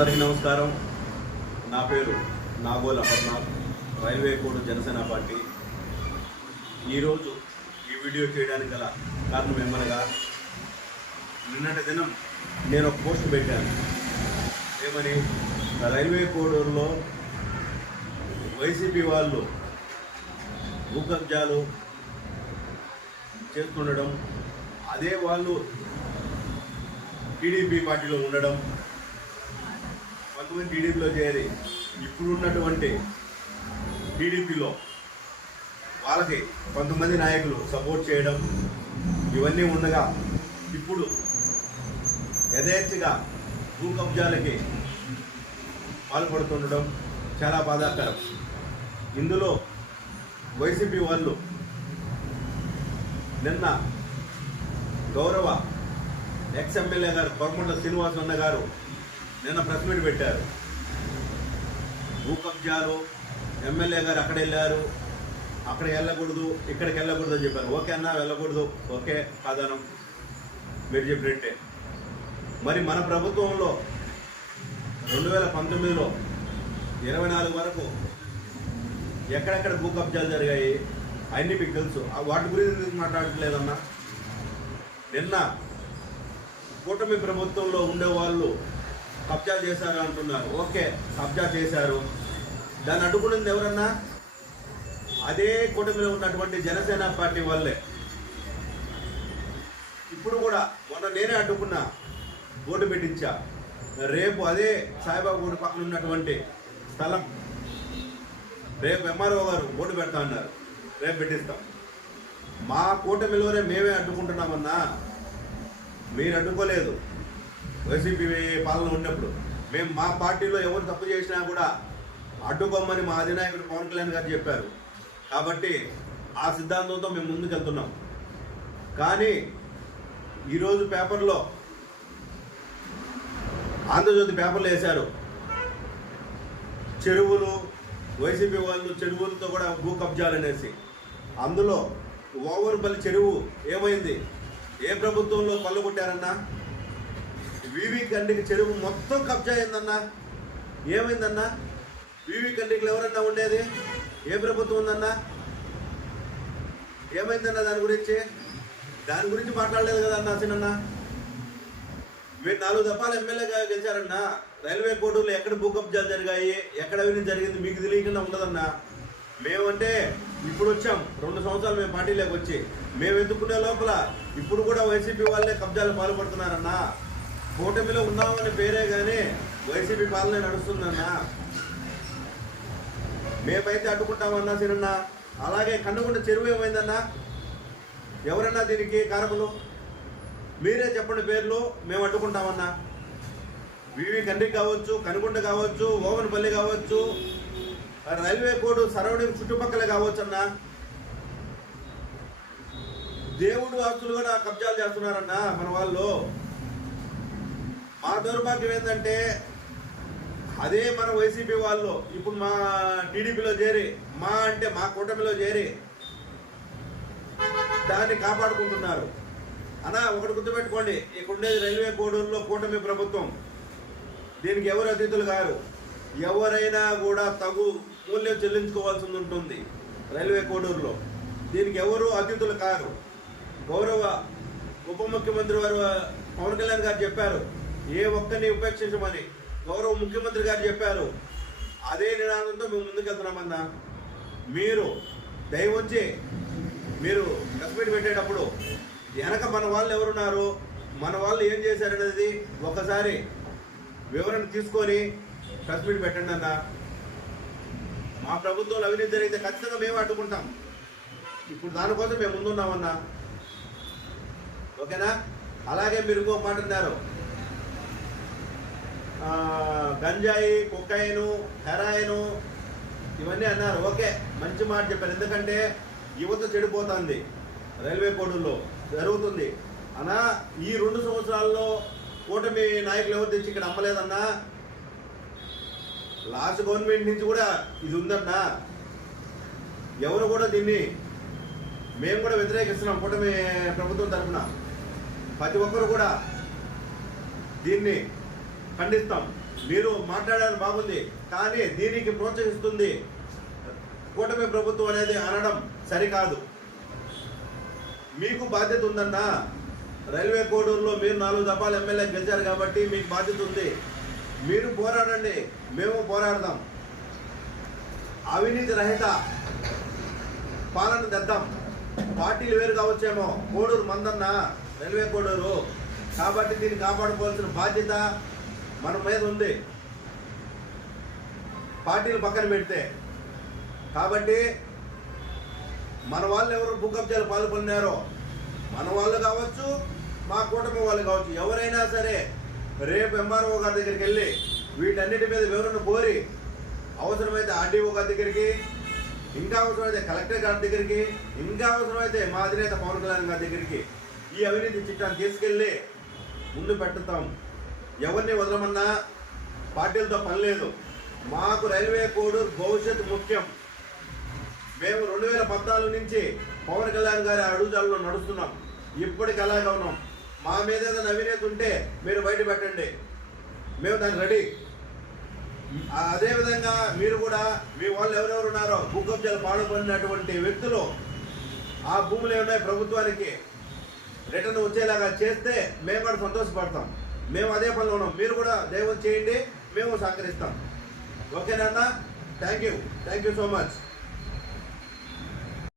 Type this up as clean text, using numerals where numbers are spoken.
అందరికీ నమస్కారం. నా పేరు Nagole Amarnath, railway code Janasena party. ఈరోజు ఈ వీడియో చేయడానికి గల కారణం ఏమనగా, నిన్నటి దినం నేను ఒక పోస్ట్ పెట్టాను. ఏమని, రైల్వే కోడూరులో వైసీపీ వాళ్ళు భూ కబ్జాలు చేస్తుండడం, అదే వాళ్ళు టీడీపీ పార్టీలో ఉండడం, కొంతమంది టీడీపీలో చేరి ఇప్పుడున్నటువంటి టీడీపీలో వాళ్ళకి కొంతమంది నాయకులు సపోర్ట్ చేయడం, ఇవన్నీ ఉండగా ఇప్పుడు యథేచ్ఛగా భూ కబ్జాలకి పాల్పడుతుండడం చాలా బాధాకరం. ఇందులో వైసీపీ వాళ్ళు నిన్న గౌరవ ఎమ్మెల్యే గారు కొరకొండ శ్రీనివాస్ అన్న గారు నిన్న ప్రెస్ మీట్ పెట్టారు. భూ కబ్జాలు, ఎమ్మెల్యే గారు అక్కడ వెళ్ళారు, అక్కడ వెళ్ళకూడదు, ఇక్కడికి వెళ్ళకూడదు అని చెప్పారు. ఓకే అన్నా, వెళ్ళకూడదు, ఓకే కాదనం, మీరు చెప్పినట్టే. మరి మన ప్రభుత్వంలో 2019లో 24 వరకు ఎక్కడెక్కడ భూ కబ్జాలు జరిగాయి అన్నీ మీకు తెలుసు. వాటి గురించి మాట్లాడట్లేదన్నా. నిన్న కూటమి ప్రభుత్వంలో ఉండేవాళ్ళు కబ్జా చేశారు అంటున్నారు. ఓకే, కబ్జా చేశారు. దాన్ని అడ్డుకున్నది ఎవరన్నా? అదే కూటమిలో ఉన్నటువంటి జనసేన పార్టీ వాళ్ళే. ఇప్పుడు కూడా మొన్న నేనే అడ్డుకున్నా, బోర్డు పెట్టించా. రేపు అదే సాయిబాబా గుడి పక్కన ఉన్నటువంటి స్థలం రేపు ఎంఆర్ఓ గారు బోర్డు పెడతా అన్నారు, రేపు పెట్టిస్తాం. మా కూటమిలోనే మేమే అడ్డుకుంటున్నామన్నా, మీరు అడ్డుకోలేదు. వైసీపీ పాలన ఉన్నప్పుడు మేము మా పార్టీలో ఎవరు తప్పు చేసినా కూడా అడ్డుకోమని మా అధినాయకుడు పవన్ కళ్యాణ్ గారు చెప్పారు. కాబట్టి ఆ సిద్ధాంతంతో మేము ముందుకు వెళ్తున్నాం. కానీ ఈరోజు పేపర్లో, ఆంధ్రజ్యోతి పేపర్లో వేశారు, చెరువులు, వైసీపీ వాళ్ళు చెరువులతో కూడా భూ కబ్జాలు అనేసి. అందులో ఓవర్పల్లి చెరువు ఏమైంది? ఏ ప్రభుత్వంలో పళ్ళు కొట్టారన్నా? వివి కండికి చెరువు మొత్తం కబ్జా అయిందన్నా. ఏమైందన్నా? వివి కండికి ఎవరన్నా ఉండేది? ఏ ప్రభుత్వం ఉందన్నా? ఏమైందన్నా? దాని గురించి మాట్లాడలేదు కదన్నా చిన్న. మీరు 4 దఫాలు ఎమ్మెల్యేగా గెలిచారన్నా. రైల్వే కోడూరులో ఎక్కడ భూ కబ్జాలు జరిగాయి, ఎక్కడ అవినీతి జరిగింది మీకు తెలియకుండా ఉండదన్నా. మేమంటే ఇప్పుడు వచ్చాం, 2 సంవత్సరాలు మేము పార్టీలోకి వచ్చి మేము ఎత్తుకునే లోపల ఇప్పుడు కూడా వైసీపీ వాళ్ళే కబ్జాలు పాల్పడుతున్నారన్నా. కూటమిలో ఉన్నామని పేరే కానీ వైసీపీ పాలనే నడుస్తుందన్నా. మేమైతే అడ్డుకుంటామన్నా చిన్న. అలాగే కన్నుగుంట చెరువు ఏమైందన్నా? ఎవరన్నా దీనికి కారకులు? మీరే చెప్పండి పేర్లు, మేము అడ్డుకుంటామన్నా. వివి కండ్రి కావచ్చు, కనుగుంట కావచ్చు, ఓవన్పల్లి కావచ్చు, రైల్వే కోడ్ సరౌండింగ్ చుట్టుపక్కల కావచ్చు అన్నా. దేవుడు ఆస్తులు కూడా కబ్జాలు చేస్తున్నారన్నా మన వాళ్ళు. మా దౌర్భాగ్యం ఏంటంటే, అదే మన వైసీపీ వాళ్ళు ఇప్పుడు మా టీడీపీలో చేరి, మా కూటమిలో చేరి దాన్ని కాపాడుకుంటున్నారు అన్నా. ఒకటి గుర్తుపెట్టుకోండి, ఇక్కడ ఉండేది రైల్వే కోడూరులో కూటమి ప్రభుత్వం. దీనికి ఎవరు అతిథులు కారు. ఎవరైనా కూడా తగు మూల్యం చెల్లించుకోవాల్సి ఉంటుంది రైల్వే కోడూరులో. దీనికి ఎవరు అతిథులు కారు. గౌరవ ఉప ముఖ్యమంత్రి వారు పవన్ కళ్యాణ్ గారు చెప్పారు, ఏ ఒక్కరిని ఉపేక్షించమని. గౌరవ ముఖ్యమంత్రి గారు చెప్పారు. అదే నినాదంతో మేము ముందుకెళ్తున్నామన్నా. మీరు దయవచ్చి మీరు ప్రెస్ మీట్ పెట్టేటప్పుడు వెనక మన వాళ్ళు ఎవరున్నారు, మన వాళ్ళు ఏం చేశారనేది ఒకసారి వివరణ తీసుకొని ప్రెస్ మీట్ పెట్టండి అన్న. మా ప్రభుత్వంలో అవినీతి జరిగితే ఖచ్చితంగా మేము అడ్డుకుంటాం. ఇప్పుడు దానికోసం మేము ముందున్నామన్నా, ఓకేనా? అలాగే మీరు ఇంకో మాట అన్నారు, గంజాయి, కొకైను, హెరాయిను ఇవన్నీ అన్నారు. ఓకే, మంచి మాట చెప్పారు. ఎందుకంటే యువత చెడిపోతుంది, రైల్వే కోడూరులో జరుగుతుంది అన్నా. ఈ 2 సంవత్సరాల్లో కూటమి నాయకులు ఎవరు తెచ్చి ఇక్కడ అమ్మలేదన్నా. లాస్ట్ గవర్నమెంట్ నుంచి కూడా ఇది ఉందన్నా. ఎవరు కూడా దీన్ని, మేము కూడా వ్యతిరేకిస్తున్నాం కూటమి ప్రభుత్వం తరఫున. ప్రతి ఒక్కరు కూడా దీన్ని ఖండిస్తాం. మీరు మాట్లాడారు బాగుంది, కానీ దీనికి ప్రోత్సహిస్తుంది కూటమి ప్రభుత్వం అనేది అనడం సరికాదు. మీకు బాధ్యత ఉందన్నా. రైల్వే కోడూరులో మీరు 4 దఫాలు ఎమ్మెల్యే గెలిచారు కాబట్టి మీకు బాధ్యత ఉంది. మీరు పోరాడండి, మేము పోరాడదాం. అవినీతి రహిత పాలన తెద్దాం. పార్టీలు వేరు కావచ్చేమో, కోడూరు మందన్న రైల్వే కోడూరు కాబట్టి దీన్ని కాపాడుకోవాల్సిన బాధ్యత మన మీద ఉంది, పార్టీలు పక్కన పెడితే. కాబట్టి మన వాళ్ళు ఎవరు భూ కబ్జాలు పాల్గొన్నారో, మన వాళ్ళు కావచ్చు, మా కూటమి వాళ్ళు కావచ్చు, ఎవరైనా సరే రేపు ఎంఆర్ఓ గారి దగ్గరికి వెళ్ళి వీటన్నిటి మీద వివరణ కోరి అవసరమైతే ఆర్డీఓ గారి దగ్గరికి, ఇంకా అవసరమైతే కలెక్టర్ గారి దగ్గరికి, ఇంకా అవసరమైతే మా అధినేత పవన్ కళ్యాణ్ గారి దగ్గరికి ఈ అవినీతి చిట్టాన్ని తీసుకెళ్ళి ముందు పెట్టుతాం. ఎవరిని వదలమన్నా పార్టీలతో పని లేదు. మాకు రైల్వే కోడూరు భవిష్యత్తు ముఖ్యం. మేము 2014 నుంచి పవన్ కళ్యాణ్ గారి అడుగుజాలలో నడుస్తున్నాం. ఇప్పటికి అలాగే ఉన్నాం. మా మీద ఏదైనా అవినీతి ఉంటే మీరు బయట పెట్టండి, మేము దానికి రెడీ. అదేవిధంగా మీరు కూడా మీ వాళ్ళు ఎవరెవరు ఉన్నారో భూ కబ్జాలు పాల్గొన్నటువంటి వ్యక్తులు ఆ భూములు ఏమున్నాయి ప్రభుత్వానికి రిటర్న్ వచ్చేలాగా చేస్తే మేము కూడా సంతోషపడతాం. మేము అదే పనిలో ఉన్నాం. మీరు కూడా దయచేసి చేయండి, మేము సహకరిస్తాం. ఓకేనా? Thank you so much.